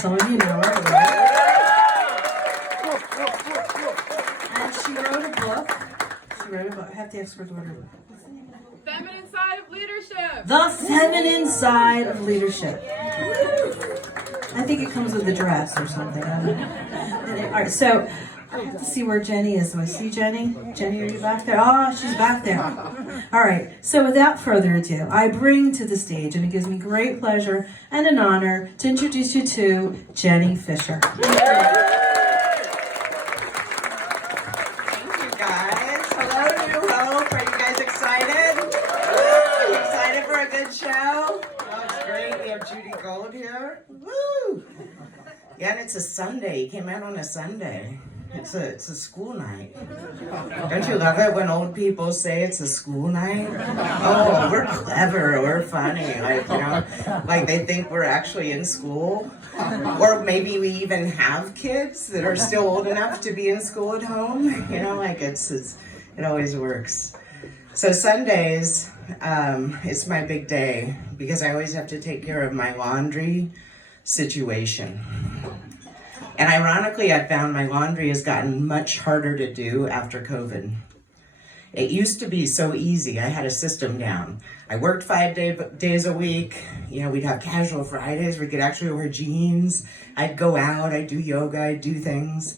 Some of you know her. And she wrote a book. I have to ask her to order. Feminine Side of Leadership. The Feminine Side of Leadership. I think it comes with a dress or something. I don't know. All right, so I have to see where Jenny is. Do I see Jenny? Jenny, are you back there? Oh, she's back there. All right, so without further ado, I bring to the stage, and it gives me great pleasure and an honor to introduce you to Jenny Fisher. Thank you, guys. Hello, New Hope. Are you guys excited? Woo! Excited for a good show? Oh, it's great. We have Judy here. Woo! Yeah, and it's a Sunday. You came out on a Sunday. It's a school night. Don't you love it when old people say it's a school night? Oh, we're clever, we're funny, like they think we're actually in school. Or maybe we even have kids that are still old enough to be in school at home. It always works. So Sundays, it's my big day because I always have to take care of my laundry situation. And ironically, I found my laundry has gotten much harder to do after COVID. It used to be so easy. I had a system down. I worked 5 days a week. We'd have casual Fridays where we could actually wear jeans. I'd go out, I'd do yoga, I'd do things.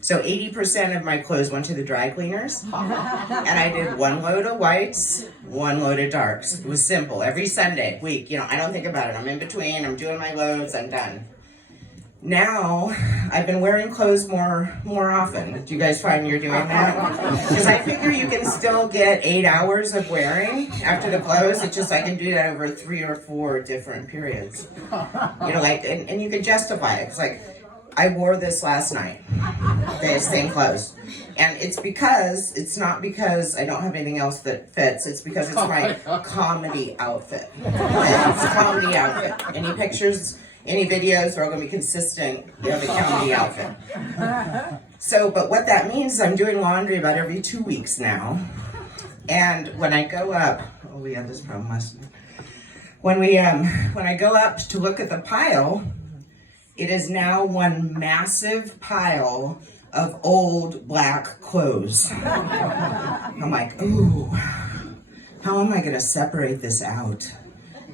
So 80% of my clothes went to the dry cleaners. And I did 1 load of whites, 1 load of darks. It was simple. Every Sunday, week, I don't think about it. I'm in between, I'm doing my loads, I'm done. Now, I've been wearing clothes more often. Do you guys find you're doing that? Because I figure you can still get 8 hours of wearing after the clothes. It's just I can do that over 3 or 4 different periods. And you can justify it. It's like, I wore this last night, the same clothes. And it's not because I don't have anything else that fits. It's because it's my comedy outfit. It's a comedy outfit. Any pictures? Any videos are all going to be consistent, the comedy outfit. But what that means is I'm doing laundry about every 2 weeks now. And when I go up, we have this problem last night. When I go up to look at the pile, it is now one massive pile of old black clothes. I'm like, ooh, how am I going to separate this out?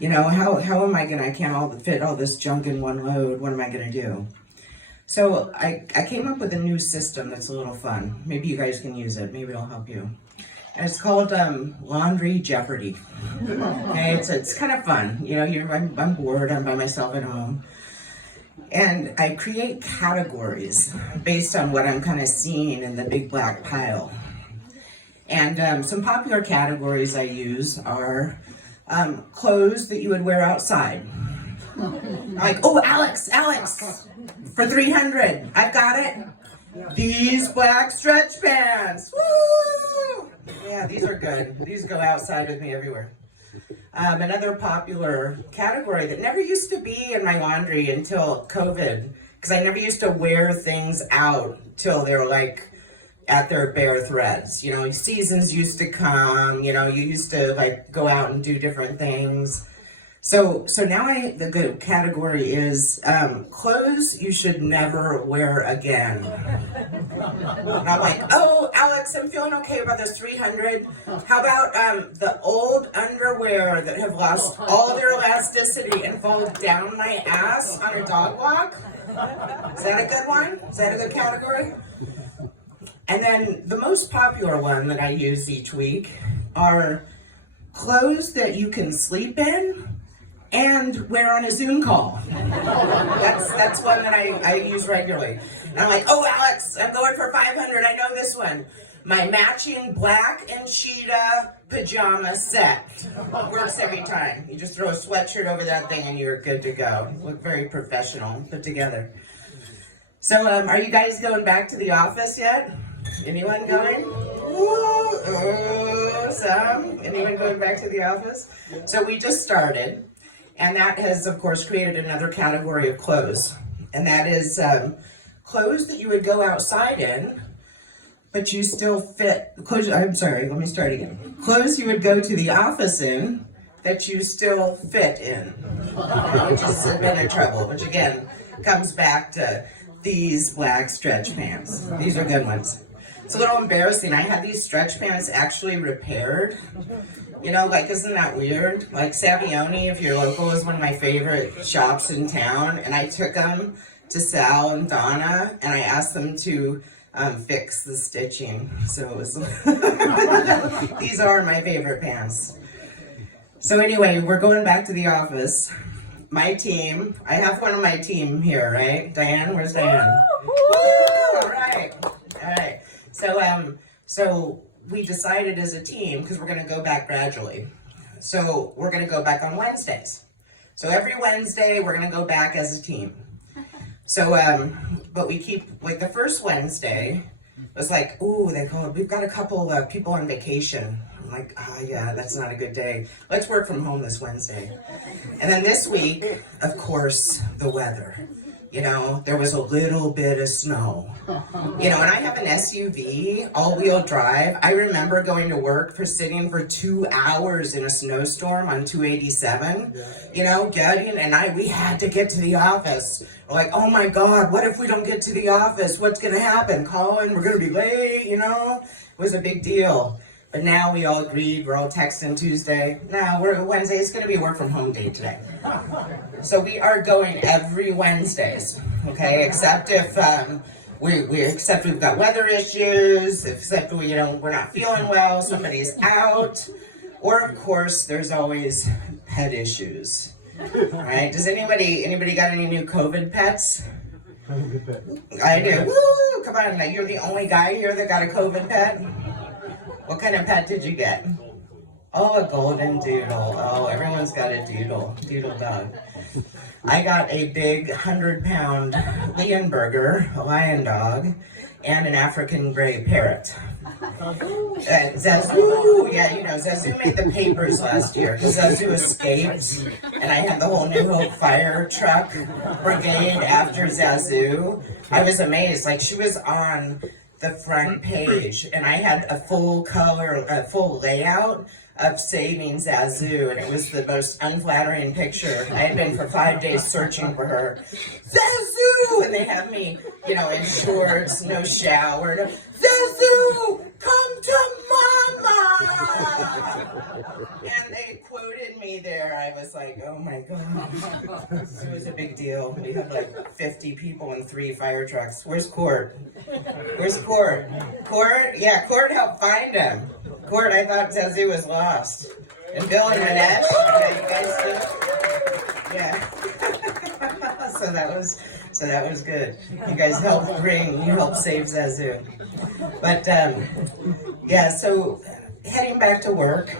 How am I I can't fit all this junk in one load. What am I going to do? So I came up with a new system that's a little fun. Maybe you guys can use it. Maybe it'll help you. And it's called Laundry Jeopardy. Okay, it's kind of fun. I'm bored. I'm by myself at home. And I create categories based on what I'm kind of seeing in the big black pile. And some popular categories I use are clothes that you would wear outside. Like, oh, Alex, for $300, I've got it. These black stretch pants, woo! Yeah, these are good. These go outside with me everywhere. Another popular category that never used to be in my laundry until COVID, because I never used to wear things out till they were like at their bare threads. Seasons used to come, you used to go out and do different things. So now the good category is clothes you should never wear again. And I'm like, oh, Alex, I'm feeling okay about this $300. How about the old underwear that have lost all their elasticity and fall down my ass on a dog walk? Is that a good one? Is that a good category? And then the most popular one that I use each week are clothes that you can sleep in and wear on a Zoom call. That's one that I use regularly. And I'm like, oh, Alex, I'm going for $500. I know this one. My matching black and cheetah pajama set. Works every time. You just throw a sweatshirt over that thing and you're good to go. Look very professional, put together. So are you guys going back to the office yet? Anyone going? Some. Anyone going back to the office? So we just started. And that has, of course, created another category of clothes. And that is clothes that you would go outside in, but you still fit. Let me start again. Clothes you would go to the office in, that you still fit in. Which is a bit of trouble. Which, again, comes back to these black stretch pants. These are good ones. It's a little embarrassing. I had these stretch pants actually repaired. You know, like, isn't that weird? Like, Savioni, if you're local, is one of my favorite shops in town. And I took them to Sal and Donna, and I asked them to fix the stitching. So it was, these are my favorite pants. So anyway, we're going back to the office. My team, I have one of my team here, right? Diane, where's Diane? Woo! All right. So we decided as a team, because we're going to go back gradually. So we're going to go back on Wednesdays. So every Wednesday, we're going to go back as a team. So, but we keep, like, the first Wednesday was like, ooh, we've got a couple of people on vacation. I'm like, yeah, that's not a good day. Let's work from home this Wednesday. And then this week, of course, the weather. You know, there was a little bit of snow. You know, and I have an SUV, all-wheel drive. I remember going to work sitting for 2 hours in a snowstorm on 287. You know, we had to get to the office. We're like, oh my God, what if we don't get to the office? What's going to happen? Colin, we're going to be late, you know? It was a big deal. But now we all agreed, we're all texting Tuesday. No, Wednesday, it's going to be a work from home day today. So we are going every Wednesdays, okay? Except if except we've got weather issues, except we're not feeling well, somebody's out, or of course there's always pet issues. All right? Does anybody got any new COVID pets? I do. Woo! Come on, now you're the only guy here that got a COVID pet. What kind of pet did you get? Oh, a golden doodle. Oh, everyone's got a doodle dog. I got a big 100-pound Leonberger, a lion dog, and an African gray parrot. Zazu, yeah, you know, Zazu made the papers last year because Zazu escaped, and I had the whole New Hope fire truck brigade after Zazu. I was amazed. Like, she was on the front page, and I had a full layout of saving Zazu, and it was the most unflattering picture. I had been for 5 days searching for her. Zazu! And they have me, you know, in shorts, no shower. Zazu! Come to mama! And they quoted me there. I was like, oh my God. It was a big deal. We had like 50 people in 3 fire trucks. Where's Court? Where's Court? Court? Yeah, Court helped find him. Court, I thought Zazu was lost. And Bill and Manesh, yeah, you guys did? Yeah. So that was good. You guys helped save Zazu. But, yeah, so heading back to work,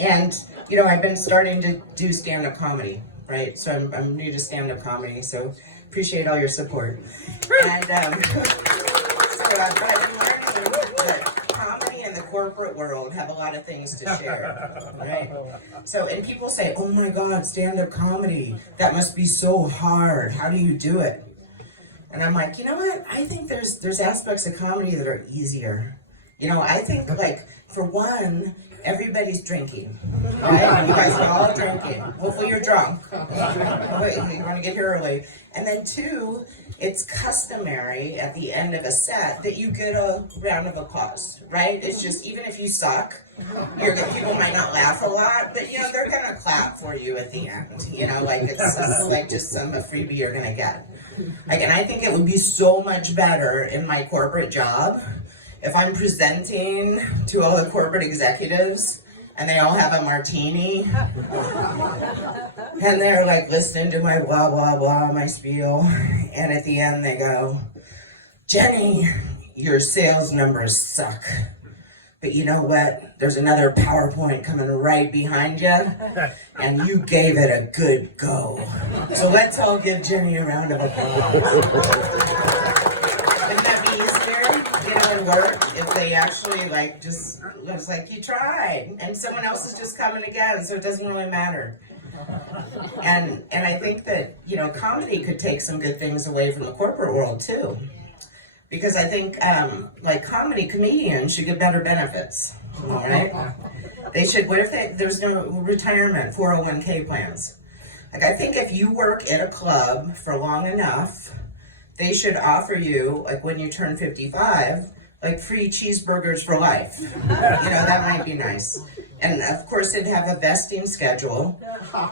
and, you know, I've been starting to do stand-up comedy, right? So I'm new to stand-up comedy, so appreciate all your support. And, so I've been learning that comedy and the corporate world have a lot of things to share, right? So, and people say, oh my God, stand-up comedy, that must be so hard. How do you do it? And I'm like, you know what? I think there's aspects of comedy that are easier. You know, I think, like, for one, everybody's drinking, right? You guys are all drinking. Hopefully you're drunk. Wait, you want to get here early. And then 2, it's customary at the end of a set that you get a round of applause, right? It's just, even if you suck, people might not laugh a lot, but, you know, they're going to clap for you at the end. You know, like, it's like just some freebie you're going to get. Like, and I think it would be so much better in my corporate job if I'm presenting to all the corporate executives and they all have a martini and they're like listening to my blah, blah, blah, my spiel. And at the end they go, Jenny, your sales numbers suck. But you know what? There's another PowerPoint coming right behind you, and you gave it a good go. So let's all give Jenny a round of applause. Wouldn't that be easier, you know, in work, if they actually like just looks like you tried, and someone else is just coming again, so it doesn't really matter. And I think that, you know, comedy could take some good things away from the corporate world too. Because I think, like, comedians should get better benefits, all right? They should, what if there's no retirement, 401k plans? Like, I think if you work at a club for long enough, they should offer you, like when you turn 55, like free cheeseburgers for life. That might be nice. And of course, it'd have a vesting schedule.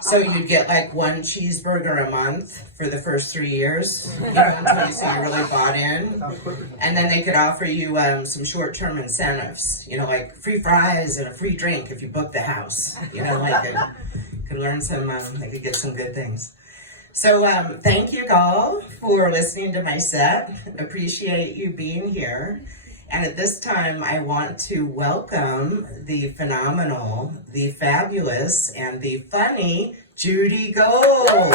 So you'd get like one cheeseburger a month for the first 3 years, until you say you really bought in. And then they could offer you some short-term incentives, like free fries and a free drink if you book the house. Could learn some, they could get some good things. So thank you all for listening to my set. Appreciate you being here. And at this time, I want to welcome the phenomenal, the fabulous, and the funny Judy Gold.